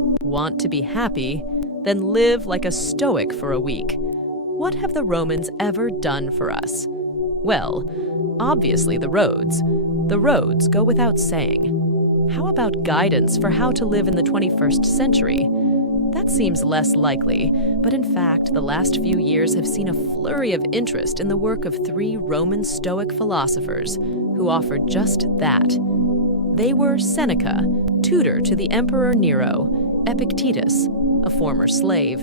Want to be happy? Then live like a Stoic for a week. What have the Romans ever done for us? Well, obviously the roads. The roads go without saying. How about guidance for how to live in the 21st century? That seems less likely, but in fact, the last few years have seen a flurry of interest in the work of 3 Roman Stoic philosophers who offered just that. They were Seneca, tutor to the Emperor Nero, Epictetus, a former slave,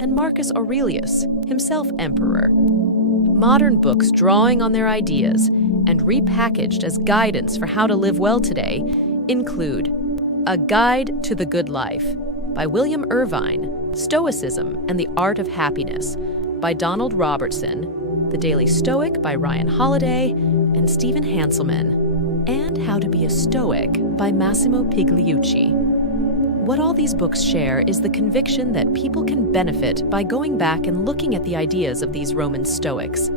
and Marcus Aurelius, himself emperor. Modern books drawing on their ideas and repackaged as guidance for how to live well today include A Guide to the Good Life by William Irvine, Stoicism and the Art of Happiness by Donald Robertson, The Daily Stoic by Ryan Holiday and Stephen Hanselman, and How to Be a Stoic by Massimo Pigliucci. What all these books share is the conviction that people can benefit by going back and looking at the ideas of these Roman Stoics.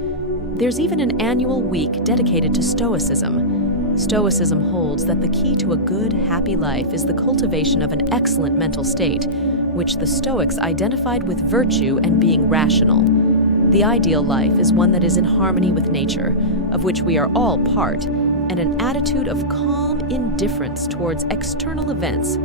There's even an annual week dedicated to Stoicism. Stoicism holds that the key to a good, happy life is the cultivation of an excellent mental state, which the Stoics identified with virtue and being rational. The ideal life is one that is in harmony with nature, of which we are all part, and an attitude of calm indifference towards external events.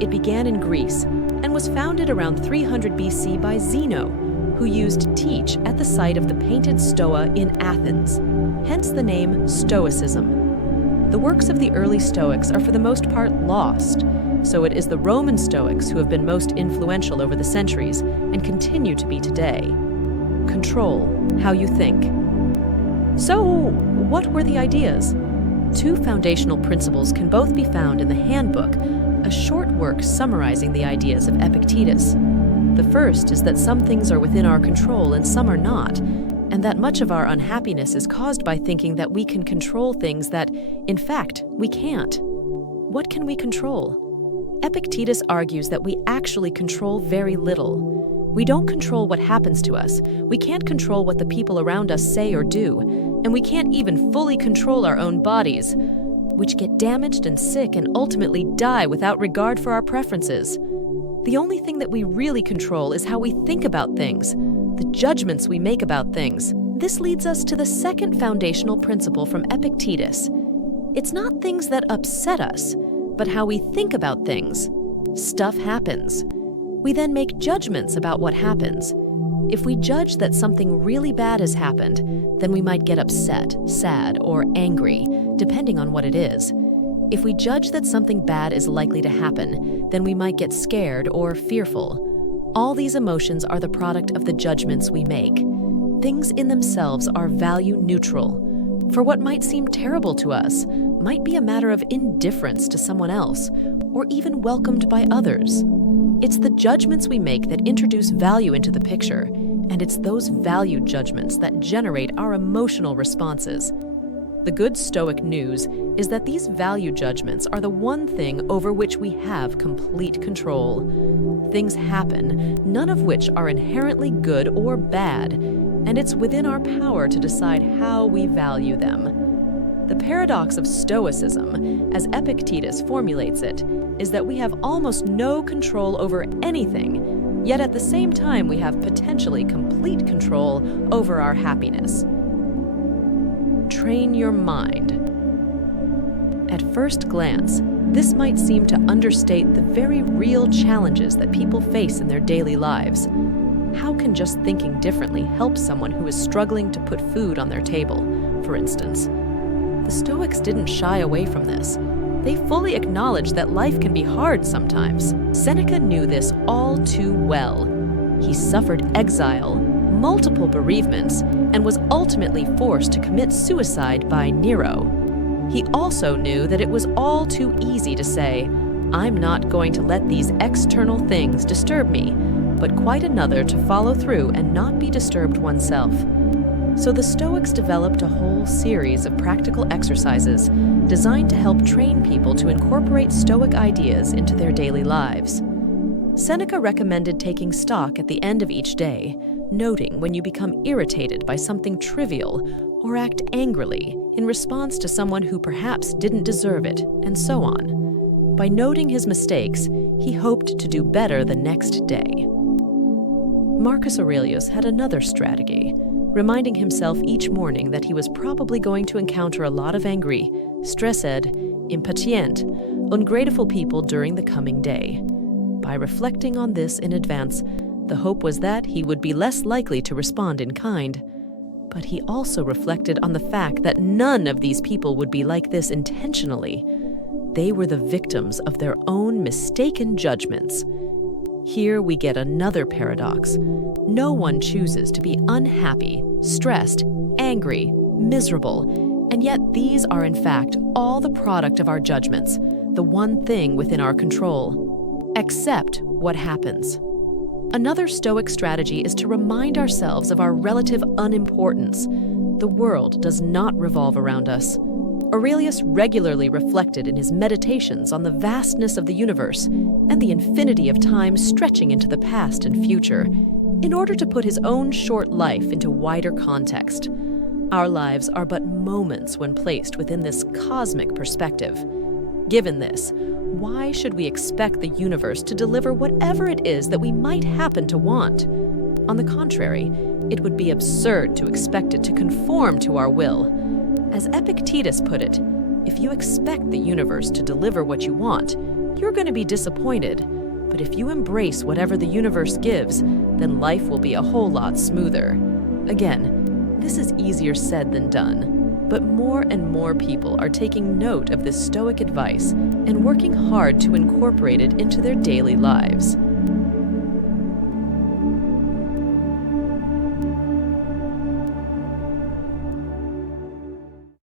It began in Greece and was founded around 300 BC by Zeno, who used teach at the site of the painted Stoa in Athens, hence the name Stoicism. The works of the early Stoics are for the most part lost, so it is the Roman Stoics who have been most influential over the centuries and continue to be today. Control how you think. So, what were the ideas? 2 foundational principles can both be found in the Handbook, a short work summarizing the ideas of Epictetus. The first is that some things are within our control and some are not, and that much of our unhappiness is caused by thinking that we can control things that, in fact, we can't. What can we control? Epictetus argues that we actually control very little. We don't control what happens to us, we can't control what the people around us say or do, and we can't even fully control our own bodies, which get damaged and sick and ultimately die without regard for our preferences. The only thing that we really control is how we think about things, the judgments we make about things. This leads us to the second foundational principle from Epictetus. It's not things that upset us, but how we think about things. Stuff happens. We then make judgments about what happens. If we judge that something really bad has happened, then we might get upset, sad, or angry, depending on what it is. If we judge that something bad is likely to happen, then we might get scared or fearful. All these emotions are the product of the judgments we make. Things in themselves are value neutral. For what might seem terrible to us might be a matter of indifference to someone else, or even welcomed by others. It's the judgments we make that introduce value into the picture, and it's those value judgments that generate our emotional responses. The good Stoic news is that these value judgments are the one thing over which we have complete control. Things happen, none of which are inherently good or bad, and it's within our power to decide how we value them. The paradox of Stoicism, as Epictetus formulates it, is that we have almost no control over anything, yet at the same time we have potentially complete control over our happiness. Train your mind. At first glance, this might seem to understate the very real challenges that people face in their daily lives. How can just thinking differently help someone who is struggling to put food on their table, for instance? The Stoics didn't shy away from this. They fully acknowledged that life can be hard sometimes. Seneca knew this all too well. He suffered exile, multiple bereavements, and was ultimately forced to commit suicide by Nero. He also knew that it was all too easy to say, "I'm not going to let these external things disturb me," but quite another to follow through and not be disturbed oneself. So the Stoics developed a whole series of practical exercises designed to help train people to incorporate Stoic ideas into their daily lives. Seneca recommended taking stock at the end of each day, noting when you become irritated by something trivial or act angrily in response to someone who perhaps didn't deserve it, and so on. By noting his mistakes, he hoped to do better the next day. Marcus Aurelius had another strategy, reminding himself each morning that he was probably going to encounter a lot of angry, stressed, impatient, ungrateful people during the coming day. By reflecting on this in advance, the hope was that he would be less likely to respond in kind. But he also reflected on the fact that none of these people would be like this intentionally. They were the victims of their own mistaken judgments. Here we get another paradox. No one chooses to be unhappy, stressed, angry, miserable, and yet these are in fact all the product of our judgments, the one thing within our control. Accept what happens. Another Stoic strategy is to remind ourselves of our relative unimportance. The world does not revolve around us. Aurelius regularly reflected in his meditations on the vastness of the universe and the infinity of time stretching into the past and future, in order to put his own short life into wider context. Our lives are but moments when placed within this cosmic perspective. Given this, why should we expect the universe to deliver whatever it is that we might happen to want? On the contrary, it would be absurd to expect it to conform to our will. As Epictetus put it, if you expect the universe to deliver what you want, you're going to be disappointed. But if you embrace whatever the universe gives, then life will be a whole lot smoother. Again, this is easier said than done. But more and more people are taking note of this Stoic advice and working hard to incorporate it into their daily lives.